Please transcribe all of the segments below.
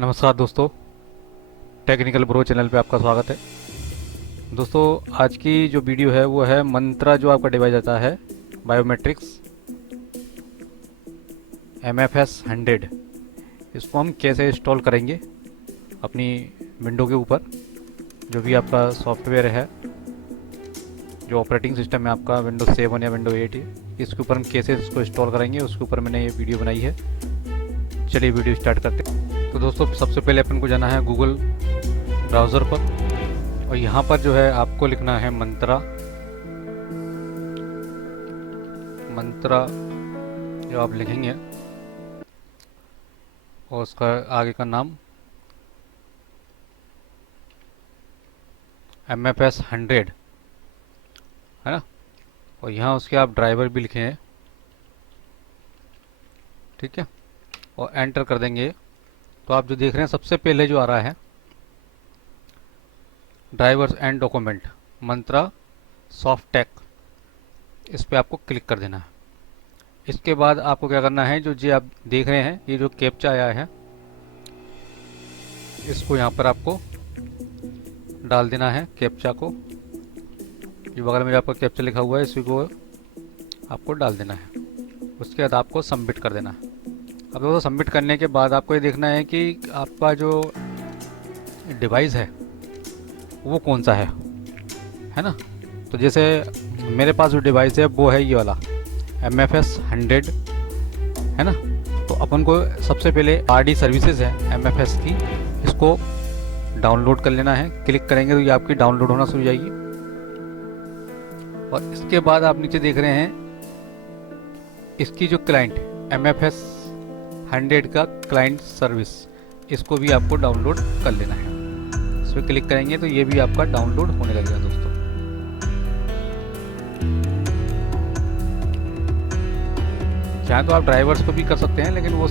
नमस्कार दोस्तों, technical bro channel पे आपका स्वागत है। दोस्तों, आज की जो वीडियो है वो है मंत्रा, जो आपका डिवाइस आता है बायोमेट्रिक्स MFS 100। इसको हम कैसे इंस्टॉल करेंगे अपनी विंडो के ऊपर। जो भी आपका सॉफ्टवेयर है, जो ऑपरेटिंग सिस्टम है आपका विंडोज 7 या विंडो 8 है, इसके ऊपर हम कैसे इसको इंस्टॉल करेंगे, उसके ऊपर मैंने ये वीडियो बनाई है। चलिए वीडियो स्टार्ट करते हैं। तो दोस्तों, सबसे पहले अपन को जाना है गूगल ब्राउज़र पर, और यहाँ पर जो है आपको लिखना है मंत्रा जो आप लिखेंगे, और उसका आगे का नाम MFS 100 है ना। और यहाँ उसके आप ड्राइवर भी लिखे हैं, ठीक है, और एंटर कर देंगे। तो आप जो देख रहे हैं, सबसे पहले जो आ रहा है drivers and document Mantra Softtech, इस पर आपको क्लिक कर देना है। इसके बाद आपको क्या करना है, जो आप देख रहे हैं ये जो कैप्चा आया है, इसको यहाँ पर आपको डाल देना है। कैप्चा को, ये बगल में जो आपका कैप्चा लिखा हुआ है, इसी को आपको डाल देना है। उसके बाद आपको सबमिट कर देना है। अब दोस्तों, सबमिट करने के बाद आपको ये देखना है कि आपका जो डिवाइस है वो कौन सा है ना। तो जैसे मेरे पास जो डिवाइस है वो है ये वाला MFS 100 है ना। तो अपन को सबसे पहले RD सर्विसेज है MFS की, इसको डाउनलोड कर लेना है। क्लिक करेंगे तो ये आपकी डाउनलोड होना शुरू हो जाएगी। और इसके बाद आप नीचे देख रहे हैं इसकी जो क्लाइंट MFS 100 का क्लाइंट सर्विस, इसको भी आपको डाउनलोड कर लेना है। इस पर क्लिक करेंगे तो ये भी आपका डाउनलोड होने लगेगा दोस्तों। चाहे तो आप ड्राइवर्स को भी कर सकते हैं, लेकिन वो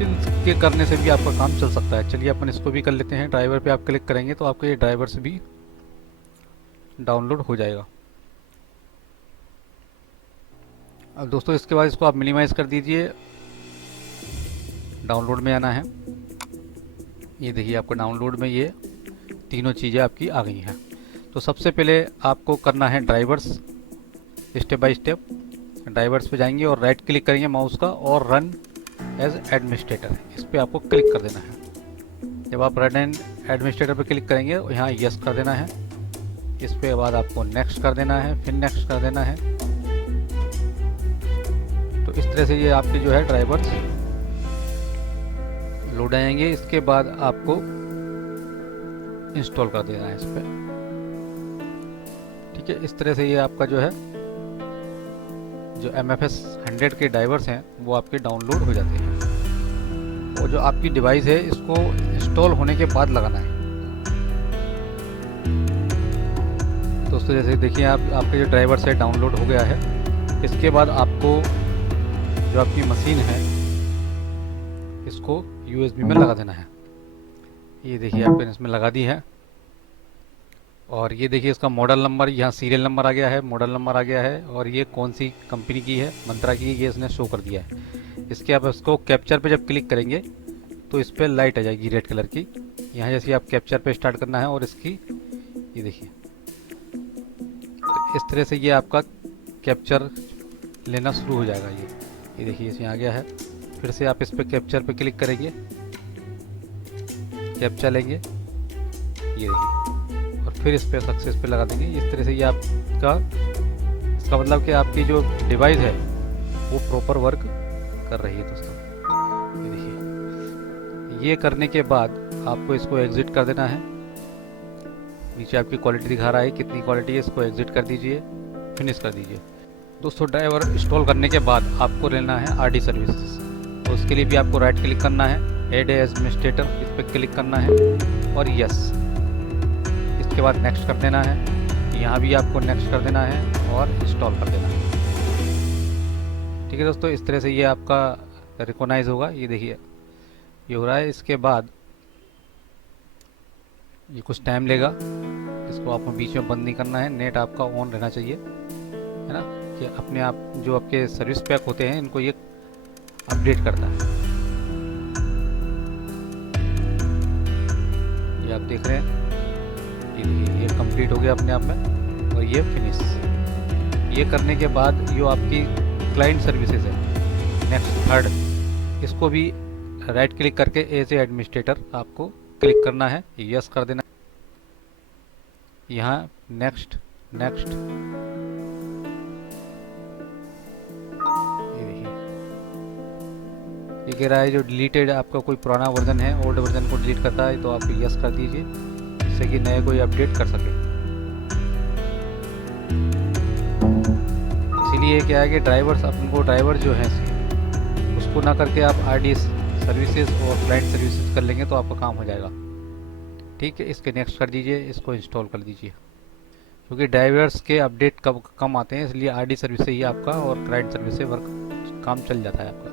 इनके करने से भी आपका काम चल सकता है। चलिए अपन इसको भी कर लेते हैं। ड्राइवर पे आप क्लिक करेंगे तो आपको ये ड्राइवर्स भी डाउनलोड हो जाएगा। अब दोस्तों, इसके बाद इसको आप मिनिमाइज कर दीजिए। डाउनलोड में आना है। ये देखिए, आपको डाउनलोड में ये तीनों चीज़ें आपकी आ गई हैं। तो सबसे पहले आपको करना है drivers, step by step. Drivers पे जाएंगे और राइट क्लिक करेंगे माउस का, और रन एज एडमिनिस्ट्रेटर, इस पर आपको क्लिक कर देना है। जब आप रन एंड एडमिनिस्ट्रेटर पर क्लिक करेंगे, यहाँ यस कर देना है। इस पे बाद आपको नेक्स्ट कर देना है, फिर नेक्स्ट कर देना है। तो इस तरह से ये आपके जो है ड्राइवर्स लोड आएंगे। इसके बाद आपको इंस्टॉल कर देना है इस पर, ठीक है। इस तरह से ये आपका जो है जो MFS 100 के ड्राइवर्स हैं वो आपके डाउनलोड हो जाते हैं। और जो आपकी डिवाइस है, इसको इंस्टॉल होने के बाद लगाना है दोस्तों। जैसे देखिए, आपके जो ड्राइवर्स है डाउनलोड हो गया है। इसके बाद आपको जो आपकी मशीन है, इसको USB में लगा देना है। ये देखिए, आपने इसमें लगा दी है। और ये देखिए, इसका मॉडल नंबर, यहाँ सीरियल नंबर आ गया है, मॉडल नंबर आ गया है, और ये कौन सी कंपनी की है, मंत्रा की, ये इसने शो कर दिया है। इसके आप इसको कैप्चर पे जब क्लिक करेंगे तो इस पर लाइट आ जाएगी रेड कलर की। यहाँ जैसे आप कैप्चर पे स्टार्ट करना है, और इसकी ये देखिए, तो इस तरह से ये आपका कैप्चर लेना शुरू हो जाएगा। ये देखिए, इसमें आ गया है। फिर से आप इस पर कैप्चर पे क्लिक करेंगे, कैप्चर लेंगे, ये देखिए, और फिर इस पर सक्सेस पे लगा देंगे। इस तरह से ये आपका, इसका मतलब कि आपकी जो डिवाइस है वो प्रॉपर वर्क कर रही है दोस्तों। ये देखिए, ये करने के बाद आपको इसको एग्जिट कर देना है। नीचे आपकी क्वालिटी दिखा रहा है, कितनी क्वालिटी है, इसको एग्जिट कर दीजिए, फिनिश कर दीजिए। दोस्तों, ड्राइवर इंस्टॉल करने के बाद आपको लेना है RD सर्विसेज। तो उसके लिए भी आपको राइट क्लिक करना है, एड एज एडमिनिस्ट्रेटर, इस पर क्लिक करना है, और यस। इसके बाद नेक्स्ट कर देना है। यहाँ भी आपको नेक्स्ट कर देना है और इंस्टॉल कर देना है, ठीक है दोस्तों। इस तरह से ये आपका रिकॉग्नाइज होगा। ये देखिए, ये हो रहा है। इसके बाद ये कुछ टाइम लेगा। इसको आपको बीच में बंद नहीं करना है, नेट आपका ऑन रहना चाहिए, है ना, कि अपने आप जो आपके सर्विस पैक होते हैं इनको ये अपडेट करता है। आप देख रहे हैं ये कंप्लीट हो गया अपने आप में, और ये फिनिश। ये करने के बाद जो आपकी क्लाइंट सर्विसेज है नेक्स्ट थर्ड, इसको भी राइट क्लिक करके एज ए एडमिनिस्ट्रेटर आपको क्लिक करना है, यस कर देना। यहाँ नेक्स्ट नेक्स्ट, ये देखिए ये कह रहा है जो डिलीटेड आपका कोई पुराना वर्जन है, ओल्ड वर्जन को डिलीट करता है, तो आप यस कर दीजिए जिससे कि नए कोई अपडेट कर सके। इसीलिए क्या है कि ड्राइवर्स अपन को ड्राइवर जो है उसको ना करके आप आरडी सर्विसेज और क्लाइंट सर्विसेज कर लेंगे तो आपका काम हो जाएगा। ठीक है, इसके नेक्स्ट कर दीजिए, इसको इंस्टॉल कर दीजिए, क्योंकि ड्राइवर्स के अपडेट कम आते हैं, इसलिए आरडी सर्विस से ही आपका और क्लाइंट सर्विस से वर्क काम चल जाता है आपका।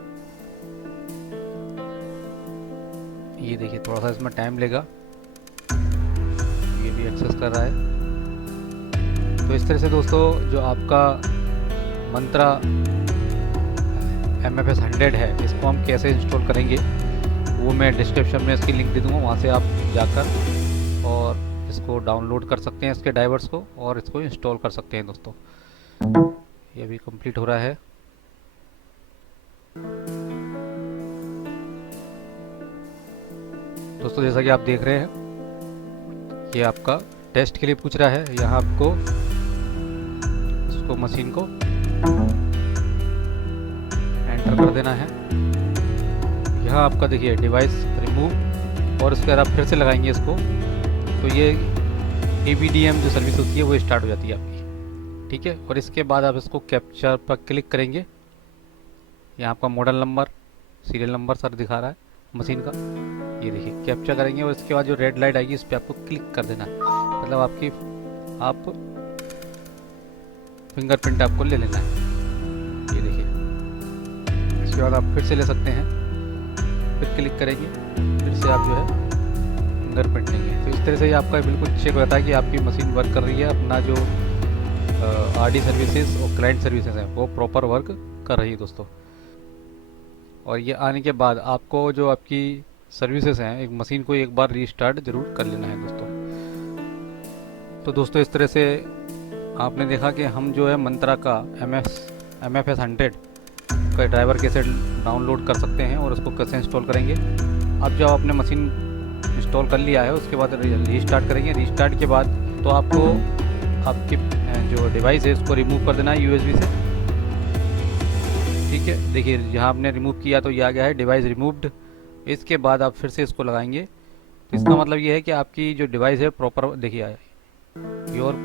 ये देखिए थोड़ा सा इसमें टाइम लेगा, ये भी एक्सेस कर रहा है। तो इस तरह से दोस्तों जो आपका मंत्रा MFS 100 है, इसको हम कैसे इंस्टॉल करेंगे वो मैं डिस्क्रिप्शन में इसकी लिंक दे दूँगा, वहाँ से आप जाकर और इसको डाउनलोड कर सकते हैं, इसके ड्राइवर्स को, और इसको इंस्टॉल कर सकते हैं दोस्तों। ये अभी कंप्लीट हो रहा है। दोस्तों जैसा कि आप देख रहे हैं ये आपका टेस्ट के लिए पूछ रहा है, यहाँ आपको इसको मशीन को एंटर कर देना है। यहाँ आपका देखिए डिवाइस रिमूव, और इसके बाद आप फिर से लगाएंगे इसको तो ये ABDM जो सर्विस होती है वो स्टार्ट हो जाती है आपकी। ठीक है, और इसके बाद आप इसको कैप्चर पर क्लिक करेंगे, यहाँ आपका model number serial number sir दिखा रहा है मशीन का, ये देखिए कैप्चर करेंगे, और इसके बाद जो रेड लाइट आएगी इस पर आपको क्लिक कर देना, मतलब आप फिंगरप्रिंट आपको ले लेना है। ये देखिए इसके बाद आप फिर से ले सकते हैं, फिर क्लिक करेंगे, फिर से आप जो है फिंगरप्रिंट लेंगे। तो इस तरह से आपका बिल्कुल चेक होता है कि आपकी मशीन वर्क कर रही है, अपना जो आरडी सर्विसेज और क्लाइंट सर्विसेज हैं वो प्रॉपर वर्क कर रही है दोस्तों। और ये आने के बाद आपको जो आपकी सर्विसेज हैं, एक मशीन को एक बार रीस्टार्ट जरूर कर लेना है दोस्तों। तो दोस्तों इस तरह से आपने देखा कि हम जो है मंत्रा का MFS 100 का ड्राइवर कैसे डाउनलोड कर सकते हैं और उसको कैसे इंस्टॉल करेंगे। अब जब आपने मशीन इंस्टॉल कर लिया है उसके बाद रीस्टार्ट करेंगे, रीस्टार्ट के बाद तो आपको आपकी जो डिवाइस है उसको रिमूव कर देना है USB से। ठीक है, देखिए यहाँ आपने रिमूव किया तो ये आ गया है डिवाइस रिमूव्ड। इसके बाद आप फिर से इसको लगाएंगे, तो इसका मतलब ये है कि आपकी जो डिवाइस है प्रॉपर, देखिए योर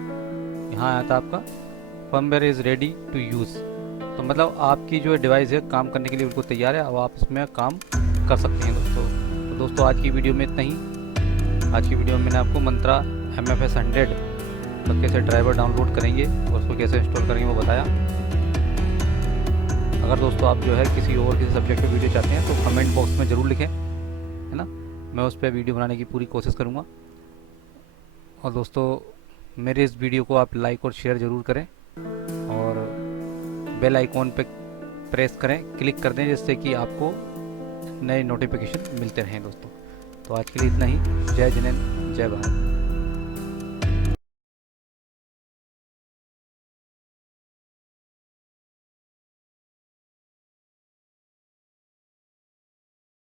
यहाँ आया था आपका firmware is ready to use, तो मतलब आपकी जो डिवाइस है काम करने के लिए बिल्कुल तैयार है, अब आप इसमें काम कर सकते हैं दोस्तों। तो दोस्तों आज की वीडियो में इतना ही। आज की वीडियो में मैंने आपको मंत्रा MFS 100 का कैसे ड्राइवर डाउनलोड करेंगे और उसको कैसे इंस्टॉल करेंगे वो बताया। अगर दोस्तों आप जो है किसी सब्जेक्ट पे वीडियो चाहते हैं तो कमेंट बॉक्स में ज़रूर लिखें, है ना, मैं उस पर वीडियो बनाने की पूरी कोशिश करूँगा। और दोस्तों मेरे इस वीडियो को आप लाइक और शेयर ज़रूर करें, और बेल आइकॉन पे प्रेस करें, क्लिक कर दें, जिससे कि आपको नए नोटिफिकेशन मिलते रहें दोस्तों। तो आज के लिए इतना ही। जय जिनेंद्र, जय भारत।